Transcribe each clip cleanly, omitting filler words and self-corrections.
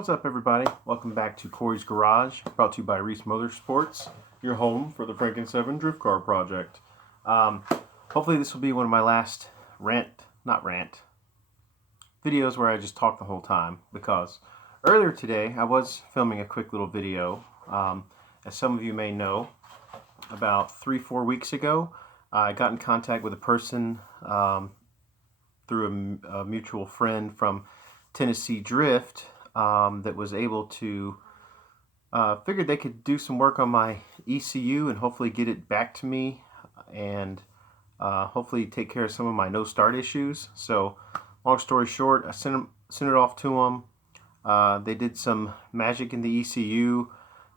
What's up, everybody? Welcome back to Corey's Garage, brought to you by Reese Motorsports, your home for the Franken-7 drift car project. Hopefully this will be one of my last videos where I just talk the whole time, because earlier today I was filming a quick little video. As some of you may know, about 3-4 weeks ago, I got in contact with a person through a mutual friend from Tennessee Drift that was able to figured they could do some work on my ECU and hopefully get it back to me and hopefully take care of some of my no start issues. So long story short, I sent it off to them. They did some magic in the ECU.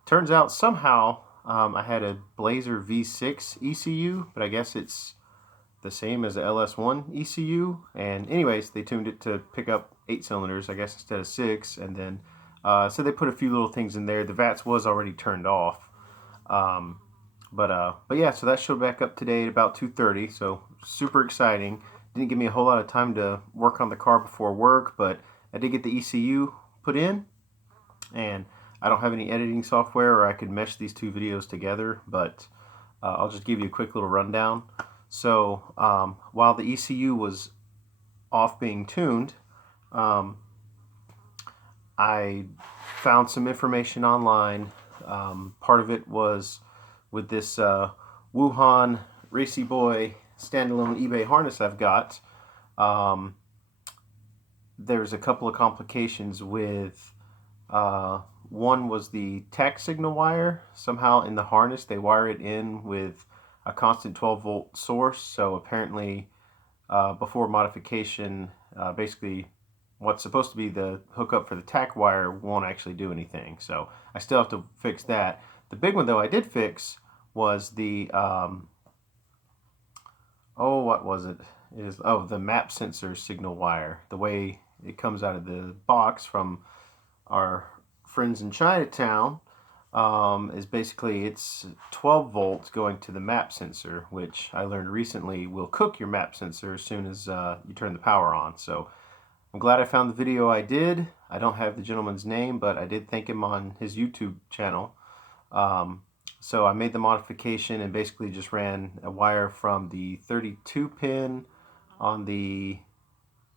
Turns out somehow I had a Blazer V6 ECU, but I guess it's the same as the LS1 ECU, and anyways, they tuned it to pick up 8 cylinders, I guess, instead of 6, and then so they put a few little things in there. The VATS was already turned off, but yeah, so that showed back up today at about 2:30. So super exciting. Didn't give me a whole lot of time to work on the car before work, but I did get the ECU put in, and I don't have any editing software or I could mesh these two videos together, but I'll just give you a quick little rundown. So while the ECU was off being tuned, I found some information online. Part of it was with this Wuhan Racy Boy standalone eBay harness I've got. There's a couple of complications with one was the tach signal wire. Somehow in the harness they wire it in with a constant 12-volt source, so apparently before modification, basically what's supposed to be the hookup for the tach wire won't actually do anything, so I still have to fix that. The big one though I did fix was the what was it? The map sensor signal wire. The way it comes out of the box from our friends in Chinatown is basically it's 12 volts going to the map sensor, which I learned recently will cook your map sensor as soon as you turn the power on. So I'm glad I found the video I did. I don't have the gentleman's name, but I did thank him on his YouTube channel. So I made the modification and basically just ran a wire from the 32 pin on the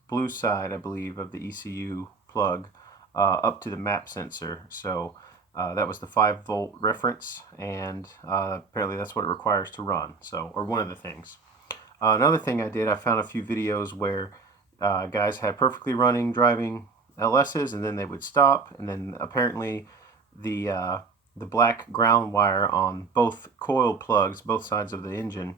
blue side, I believe, of the ECU plug up to the map sensor. So that was the 5-volt reference, and apparently that's what it requires to run. So, or one of the things. Another thing I did, I found a few videos where guys had perfectly running driving LSs, and then they would stop, and then apparently the black ground wire on both coil plugs, both sides of the engine,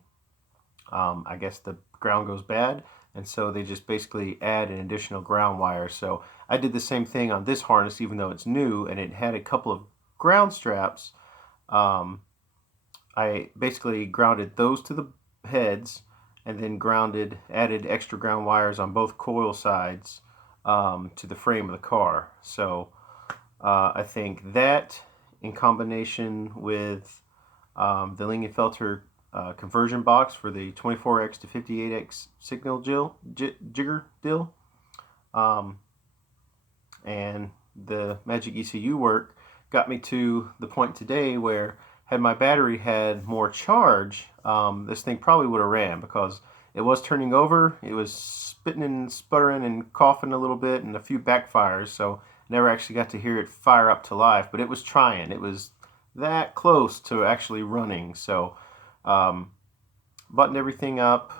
I guess the ground goes bad, and so they just basically add an additional ground wire. So I did the same thing on this harness, even though it's new and it had a couple of ground straps. I basically grounded those to the heads and then added extra ground wires on both coil sides to the frame of the car. So I think that, in combination with the Lingenfelter conversion box for the 24x to 58x signal jigger dill, and the magic ECU work got me to the point today where, had my battery had more charge, this thing probably would have ran, because it was turning over. It was spitting and sputtering and coughing a little bit and a few backfires, so never actually got to hear it fire up to life, but it was trying. It was that close to actually running. So buttoned everything up,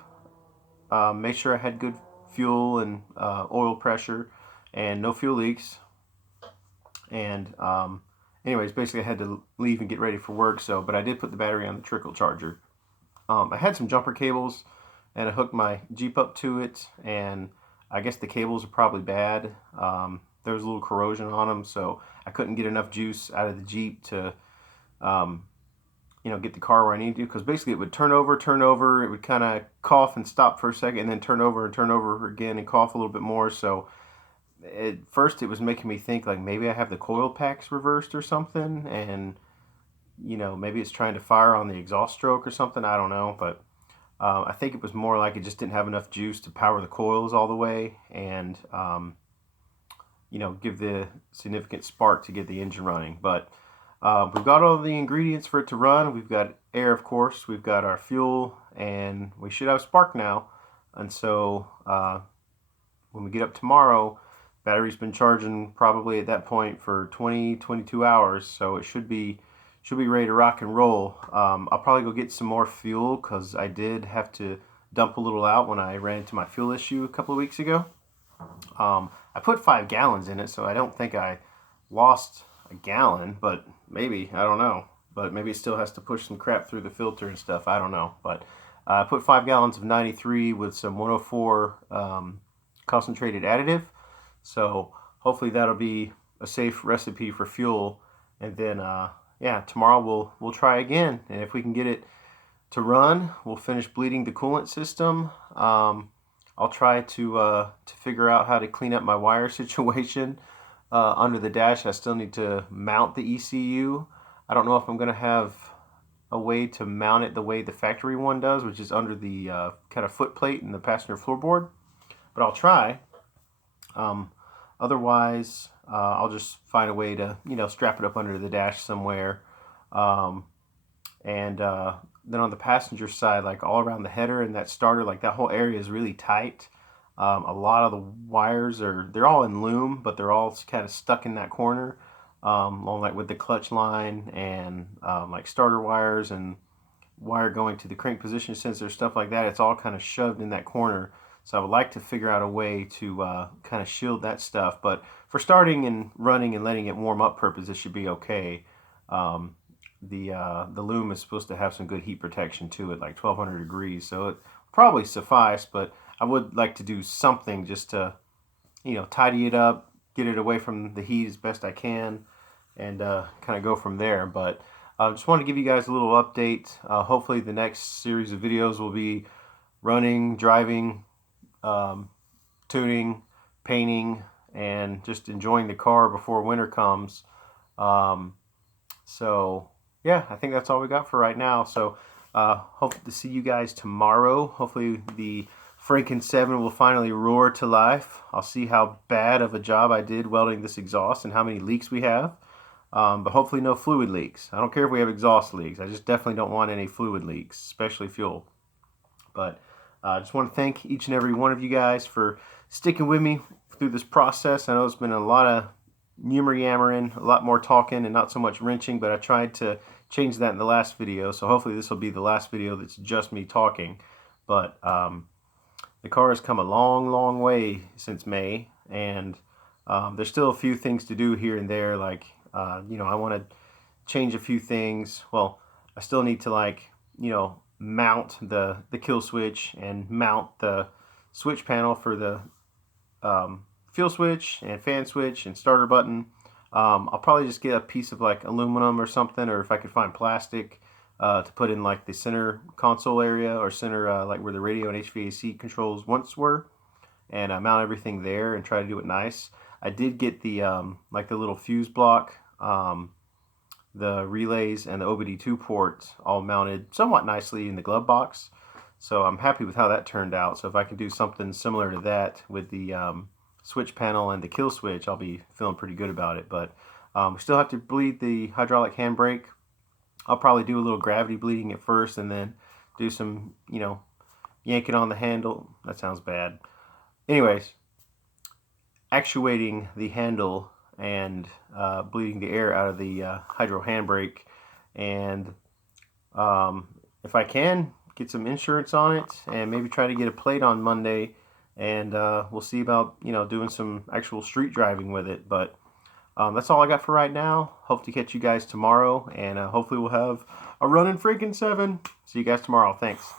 made sure I had good fuel and oil pressure and no fuel leaks, and anyways, basically I had to leave and get ready for work. So, but I did put the battery on the trickle charger. I had some jumper cables and I hooked my Jeep up to it, and I guess the cables are probably bad. There was a little corrosion on them, so I couldn't get enough juice out of the Jeep to get the car where I needed to, because basically it would turn over, it would kind of cough and stop for a second, and then turn over again and cough a little bit more. So at first it was making me think like maybe I have the coil packs reversed or something, and maybe it's trying to fire on the exhaust stroke or something. I don't know, but I think it was more like it just didn't have enough juice to power the coils all the way, and give the significant spark to get the engine running. But we've got all the ingredients for it to run. We've got air, of course. We've got our fuel, and we should have spark now. And so when we get up tomorrow, battery's been charging probably at that point for 22 hours, so it should be ready to rock and roll. I'll probably go get some more fuel because I did have to dump a little out when I ran into my fuel issue a couple of weeks ago. I put 5 gallons in it, so I don't think I lost a gallon, but maybe, I don't know. But maybe it still has to push some crap through the filter and stuff, I don't know. But I put 5 gallons of 93 with some 104 concentrated additive. So hopefully that'll be a safe recipe for fuel. And then, yeah, tomorrow we'll try again. And if we can get it to run, we'll finish bleeding the coolant system. I'll try to figure out how to clean up my wire situation under the dash. I still need to mount the ECU. I don't know if I'm going to have a way to mount it the way the factory one does, which is under the kind of foot plate in the passenger floorboard. But I'll try. Otherwise, I'll just find a way to, strap it up under the dash somewhere. Then on the passenger side, like all around the header and that starter, like that whole area is really tight. A lot of the wires they're all in loom, but they're all kind of stuck in that corner, along like with the clutch line and like starter wires and wire going to the crank position sensor, stuff like that. It's all kind of shoved in that corner. So I would like to figure out a way to kind of shield that stuff. But for starting and running and letting it warm up purpose, it should be okay. The loom is supposed to have some good heat protection to it, like 1200 degrees. So it probably suffice, but I would like to do something just to, tidy it up, get it away from the heat as best I can, and kind of go from there. But I just want to give you guys a little update. Hopefully the next series of videos will be running, driving, tuning, painting, and just enjoying the car before winter comes. So yeah, I think that's all we got for right now. So hope to see you guys tomorrow. Hopefully the Franken-7 will finally roar to life. I'll see how bad of a job I did welding this exhaust and how many leaks we have. But hopefully no fluid leaks. I don't care if we have exhaust leaks. I just definitely don't want any fluid leaks, especially fuel. But I just want to thank each and every one of you guys for sticking with me through this process. I know it's been a lot of yammering, a lot more talking and not so much wrenching, but I tried to change that in the last video, so hopefully this will be the last video that's just me talking. But the car has come a long way since May, and there's still a few things to do here and there, like I want to change a few things. Well, I still need to mount the kill switch and mount the switch panel for the fuel switch and fan switch and starter button. I'll probably just get a piece of like aluminum or something, or if I could find plastic to put in like the center console area or center like where the radio and HVAC controls once were, and mount everything there and try to do it nice. I did get the like the little fuse block, the relays and the OBD2 port all mounted somewhat nicely in the glove box. So I'm happy with how that turned out. So if I can do something similar to that with the switch panel and the kill switch, I'll be feeling pretty good about it. But we still have to bleed the hydraulic handbrake. I'll probably do a little gravity bleeding at first and then do some, yanking on the handle. That sounds bad. Anyways, actuating the handle and bleeding the air out of the hydro handbrake. And if I can, get some insurance on it and maybe try to get a plate on Monday. And we'll see about, doing some actual street driving with it. But that's all I got for right now. Hope to catch you guys tomorrow. And hopefully we'll have a running Franken-7. See you guys tomorrow. Thanks.